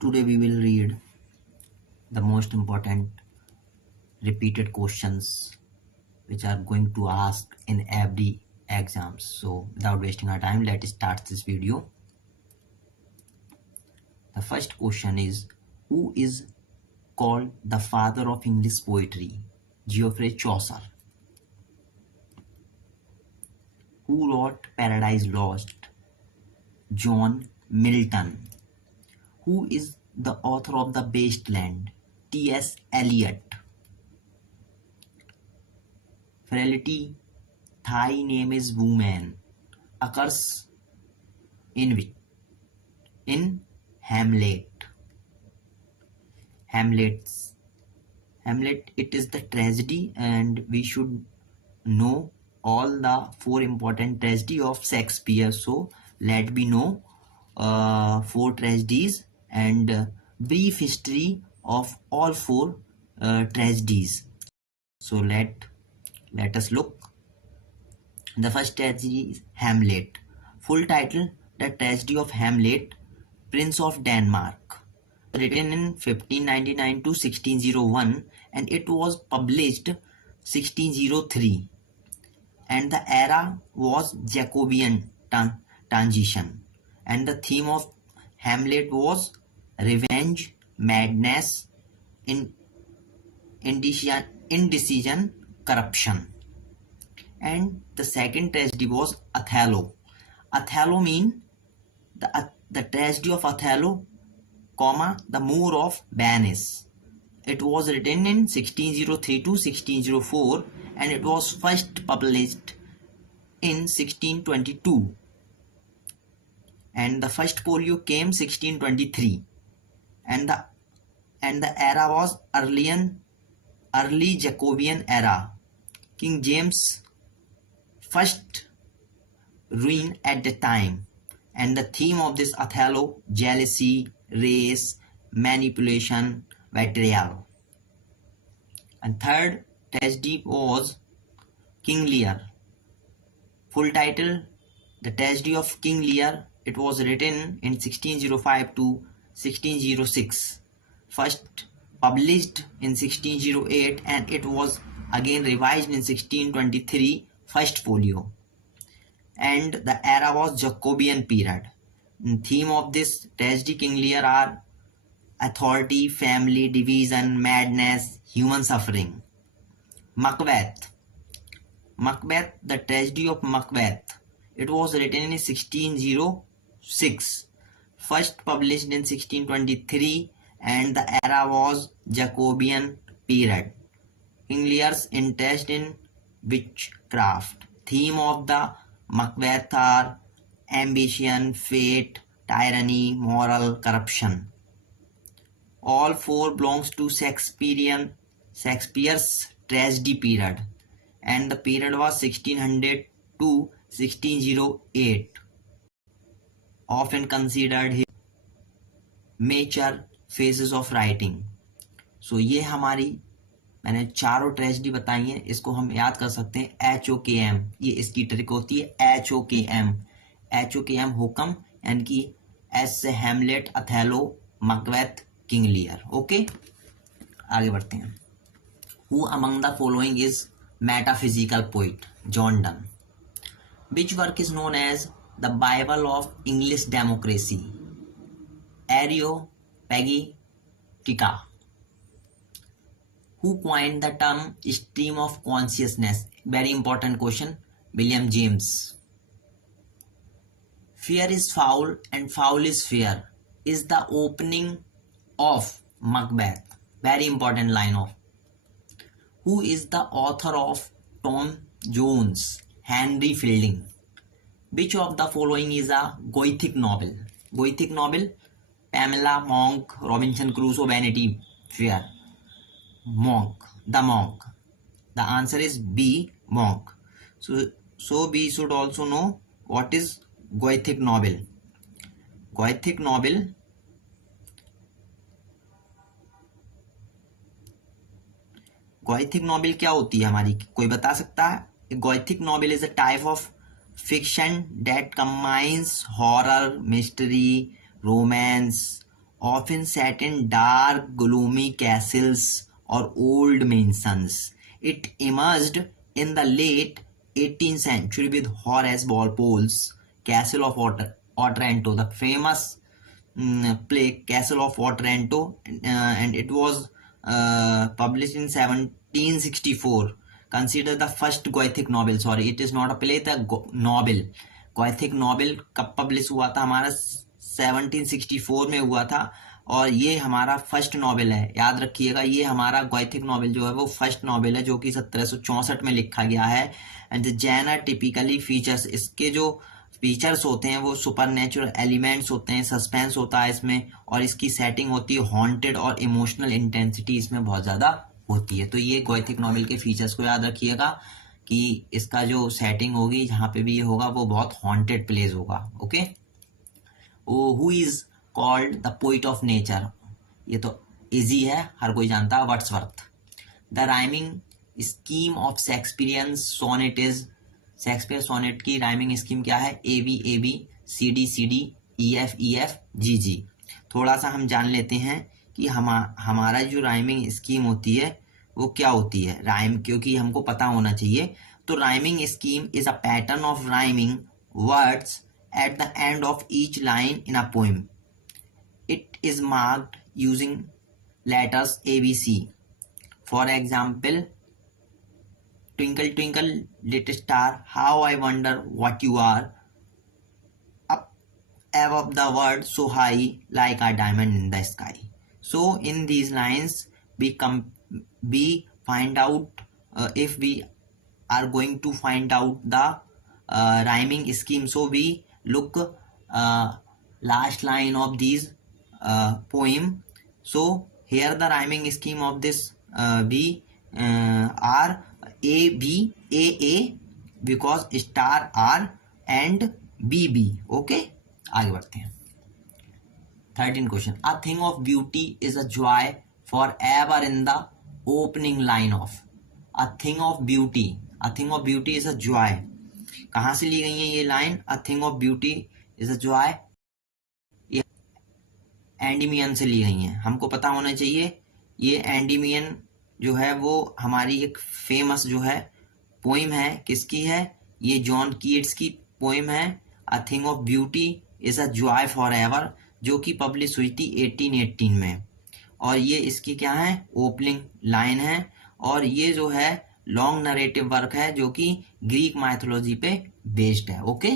Today we will read the most important repeated questions which are going to ask in every exams. So without wasting our time, let's start this video. The first question is, who is called the father of English poetry? Geoffrey Chaucer. Who wrote Paradise Lost? John Milton. Who is the author of The Waste Land? T.S. Eliot. Frailty, thy name is woman, occurs in which? In Hamlet. Hamlet, it is the tragedy, and we should know all the four important tragedy of Shakespeare. So let me know four tragedies and brief history of all four tragedies. So let us look. The first tragedy is Hamlet. Full title: The Tragedy of Hamlet, Prince of Denmark. Written in 1599 to 1601, and it was published 1603. And the era was Jacobean transition. And the theme of Hamlet was revenge, madness, indecision, corruption. And the second tragedy was Othello. Othello mean the tragedy of Othello, the Moor of Venice. It was written in 1603 to 1604, and it was first published in 1622. And the first folio came 1623. And the era was early Jacobean era. King James first reign at the time. And the theme of this Othello: jealousy, race, manipulation, betrayal. And third tragedy was King Lear. Full title: The Tragedy of King Lear. It was written in 1605 to 1606. First published in 1608, and it was again revised in 1623, first folio. And the era was Jacobean period. The theme of this tragedy King Lear are authority, family, division, madness, human suffering. Macbeth. The Tragedy of Macbeth. It was written in 1606. First published in 1623, and the era was Jacobean period. King Lear's interest in witchcraft. Theme of the Macbeth are ambition, fate, tyranny, moral corruption. All four belongs to Shakespeare's tragedy period, and the period was 1600 to 1608. Often considered his major phases of writing. So ये मैंने चारों tragedy बताई हैं, इसको हम याद कर सकते हैं HOKM. ये इसकी ट्रिक होती है HOKM. HOKM हुक्म, यानी कि एस से Hamlet, Othello, Macbeth, king Lear. Okay, आगे बढ़ते हैं. Who among the following is metaphysical poet? John Donne. Which work is known as the Bible of English democracy? Areopagitica. Who coined the term stream of consciousness? Very important question. William James. Fear is foul and foul is fair is the opening of Macbeth. Very important line of. Who is the author of Tom Jones? Henry Fielding. Which of the following is a Gothic novel? Gothic novel: Pamela, Monk, Robinson Crusoe, Vanity Fair. Monk. The Monk. The answer is B, Monk. So we should also know what is Gothic novel. Gothic novel क्या होती है हमारी? कोई बता सकता है? Gothic novel is a type of fiction that combines horror, mystery, romance, often sat in dark, gloomy castles or old mansions. It emerged in the late 18th century with Horace Walpole's Castle of Otranto, the famous play Castle of Otranto, and it was published in 1764. Considered the first Gothic novel. Sorry, it is not a play, the novel. Gothic novel कब publish हुआ था हमारा? 1764 में हुआ था, और ये हमारा फर्स्ट नॉवेल है। याद रखिएगा, ये हमारा गॉथिक नॉवेल जो है वो फर्स्ट नॉवेल है, जो कि 1764 में लिखा गया है। And the genre typically features, इसके जो फीचर्स होते हैं वो सुपरनेचुरल एलिमेंट्स होते हैं, सस्पेंस होता है इसमें, और इसकी सेटिंग होती है हॉन्टेड, और इमोशनल इंटेंसिटी इसमें बहुत ज़्यादा होती है। तो ये गॉथिक नॉवेल के फीचर्स को याद रखिएगा कि इसका जो सेटिंग होगी जहाँ पे भी ये होगा वो बहुत हॉन्टेड प्लेस होगा। Okay. Who is called the poet of nature, ये तो इजी है, हर कोई जानता है, Wordsworth. The rhyming scheme of Shakespearean sonnet is, Shakespeare sonnet की राइमिंग स्कीम क्या है? A B A B, C D E F G G. थोड़ा सा हम जान लेते हैं कि हमारा जो राइमिंग स्कीम होती है वो क्या होती है। राइम, क्योंकि हमको पता होना चाहिए। तो rhyming scheme is a pattern of rhyming words at the end of each line in a poem. It is marked using letters ABC. For example, twinkle twinkle little star, how I wonder what you are, up above the world so high, like a diamond in the sky. So in these lines we find out, if we are going to find out the rhyming scheme, so we look last line of these poem. So here the rhyming scheme of this B are A B A A, because star R and B B. Okay, आगे बढ़ते हैं। 13 question. A thing of beauty is a joy forever in the opening line of, a thing of beauty, a thing of beauty is a joy। कहाँ से ली गई है ये line? A thing of beauty is a joy, ये Endymion से ली गई है। हमको पता होना चाहिए ये एंडीमियन जो है वो हमारी एक फेमस जो है पोइम है, किसकी है? ये जॉन कीट्स की पोइम है, a thing of beauty is a joy for ever, जो कि पब्लिश हुई थी 1818 में। और ये इसकी क्या है? ओपनिंग लाइन है, और ये जो है लॉन्ग नरेटिव वर्क है जो कि ग्रीक माइथोलॉजी पे बेस्ड है। Okay.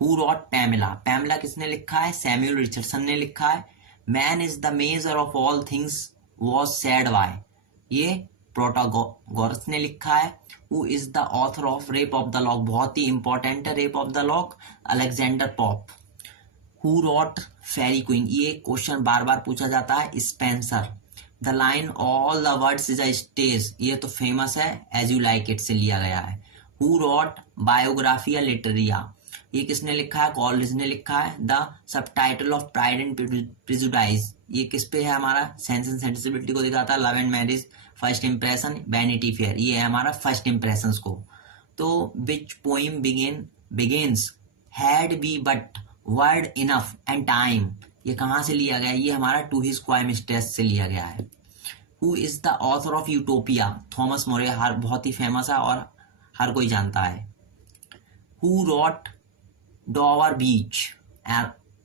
Who wrote Pamela, Pamela किसने लिखा है? सैमुअल रिचर्डसन ने लिखा है। Man is the measure of all things was said by, ये प्रोटागोरस ने लिखा है। Who is the author of Rape of the Lock, बहुत ही इंपॉर्टेंट है Rape of the Lock, Alexander Pope. Who wrote Faerie Queene, ये question बार बार पूछा जाता है, Spenser. The line all the words is a stage, ये तो फेमस है, एज यू लाइक इट से लिया गया है। हु रॉट बायोग्राफिया लिटरिया, ये किसने लिखा है? कॉलरिज ने लिखा है। The subtitle of pride and prejudice, ये किस पे है? हमारा सेंस एंड सेंसिबिलिटी को दिखाता है। Love and marriage, first impression, vanity fair, ये है हमारा फर्स्ट इंप्रेशन को। तो which poem begins had be but word enough and time, ये कहाँ से लिया गया? ये हमारा टू हिज क्वाइम स्ट्रेस से लिया गया है। Who is the author of Utopia, Thomas More, बहुत ही फेमस है और हर कोई जानता है। Who wrote Dover Beach,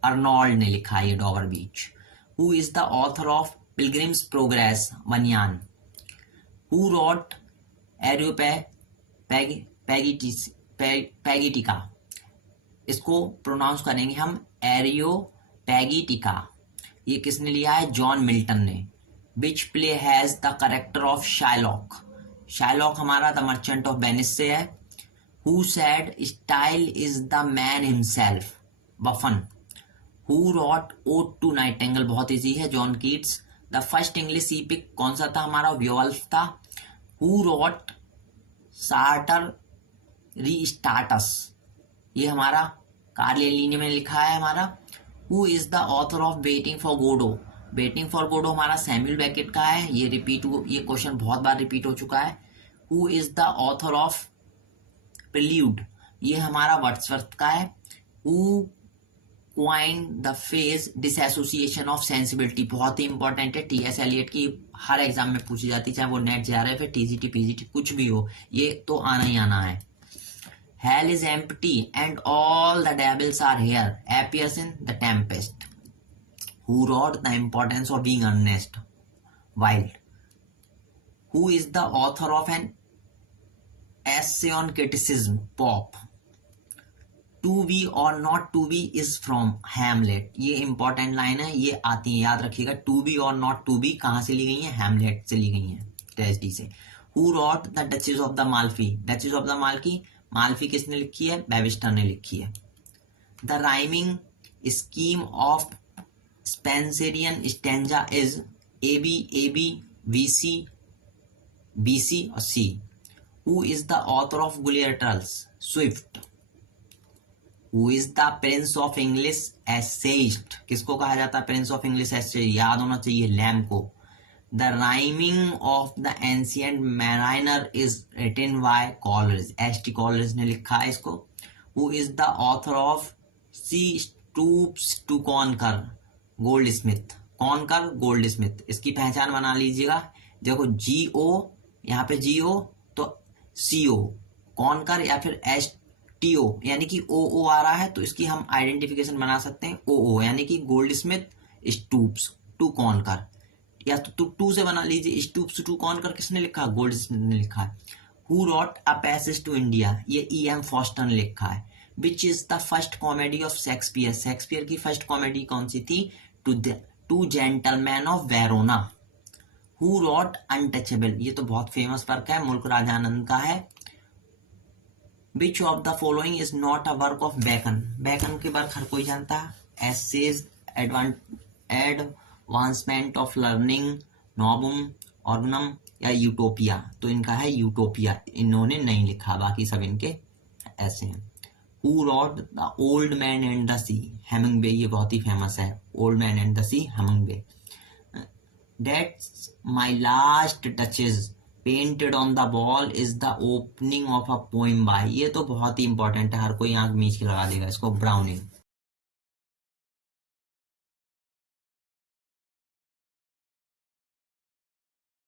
Arnold ने लिखा है ये Dover Beach. Who is the author of Pilgrim's Progress, Bunyan. Who wrote Areopagitica, इसको प्रोनाउंस करेंगे हम एरियोपैगिटिका, ये किसने लिया है? जॉन मिल्टन ने। Which play has the character of Shylock, Shylock हमारा द मर्चेंट ऑफ वेनिस से है। Who said style is the man himself, Buffon. Who wrote Ode to Nightingale, बहुत इजी है, John Keats. The first English epic कौन सा था हमारा? व्योल्फ था। हु रॉट चार्टर रीस्टार्टस, ये हमारा कार्लेलिनी में लिखा है हमारा। Who is the author of Waiting for Godot, Waiting for Godot हमारा सैमुअल बेकेट का है, ये ये क्वेश्चन बहुत बार रिपीट हो चुका है। Who is the author of prelude, ये हमारा वर्ड्सवर्थ का है। Who coin the phase dissociation of sensibility, बहुत ही इंपॉर्टेंट है, टीएस एलियट की हर एग्जाम में पूछी जाती है, चाहे वो नेट जा रहा है फिर टीजीटी पीजीटी कुछ भी हो, ये तो आना ही आना है। Hell is empty and all the devils are here, appears in The Tempest. Who wrote The Importance of Being Earnest? Wilde. Who is the author of an essay on criticism? Pope. To be or not to be is from Hamlet. ये important line है, ये आती है, याद रखिएगा। To be और not to be कहाँ से ली गई है? हैमलेट से ली गई है, ट्रेजेडी से। Who wrote The Duchess of the Malfi? Duchess of the Malfi किसने लिखी है? बेबिस्टर ने लिखी है। The rhyming scheme of Spenserian stanza is A B V C B C और C. Who is the author of Gulliver's Travels? Swift. Who is the prince of English essayist? किसको कहा जाता है प्रिंस ऑफ इंग्लिश एसेइस्ट? याद होना चाहिए, lamb को। The rhyming of the ancient mariner is written by Coleridge. H.T. Coleridge ने लिखा है इसको। Who is the author of She Stoops to Conquer? Goldsmith. Conquer, Goldsmith. इसकी पहचान बना लीजिएगा। देखो G.O. यहाँ पे G.O. तो C.O. Conquer या फिर S.T.O. यानी कि O.O. आ रहा है तो इसकी हम आइडेंटिफिकेशन बना सकते हैं O.O. यानी कि Goldsmith Stoops to Conquer, या तो टू से बना लीजिए। स्टूप्स टू कॉन्कर किसने लिखा? गोल्डस्मिथ ने लिखा है। Who wrote A Passage to India? ये E.M. फॉस्टर ने लिखा है। Which is the first comedy of Shakespeare? Shakespeare की फर्स्ट कॉमेडी कौन सी थी? Two Gentlemen of Verona. Who wrote Untouchable? ये तो बहुत फेमस वर्क है, मुल्क राजानंद का है। Which of the following is not a work of bacon? Bacon के वर्क हर कोई जानता है, essays, advancement of learning, नोबुम Organum या यूटोपिया? तो इनका है यूटोपिया, इन्होंने नहीं लिखा, बाकी सब इनके ऐसे हैं। Who wrote the Old Man and the Sea? Hemingway, ये बहुत ही फेमस है, Old Man and the Sea, Hemingway. That's my last duchess painted on the wall is the opening of a poem by? ये तो बहुत ही important है, हर कोई आंख मीच के लगा देगा इसको, ब्राउनिंग।